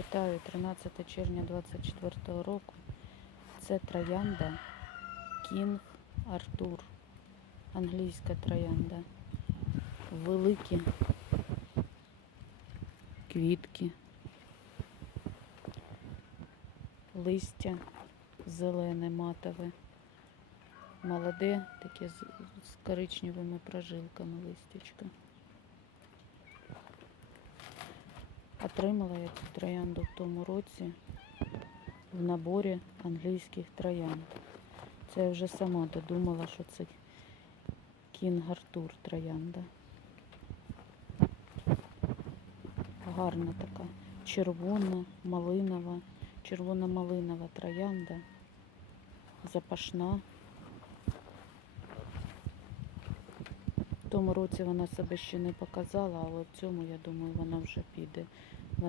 Вітаю 13 червня 24 року. Це троянда Кінг Артур. Англійська троянда. Великі квітки. Листя зелене, матове. Молоде, таке з, коричневими прожилками листячка. Отримала я цю троянду в тому році в наборі англійських троянд. Це я вже сама додумала, що це Кінг Артур троянда. Гарна така. Червона, малинова, червона-малинова троянда. Запашна. В тому році вона себе ще не показала, але в цьому, я думаю, вона вже піде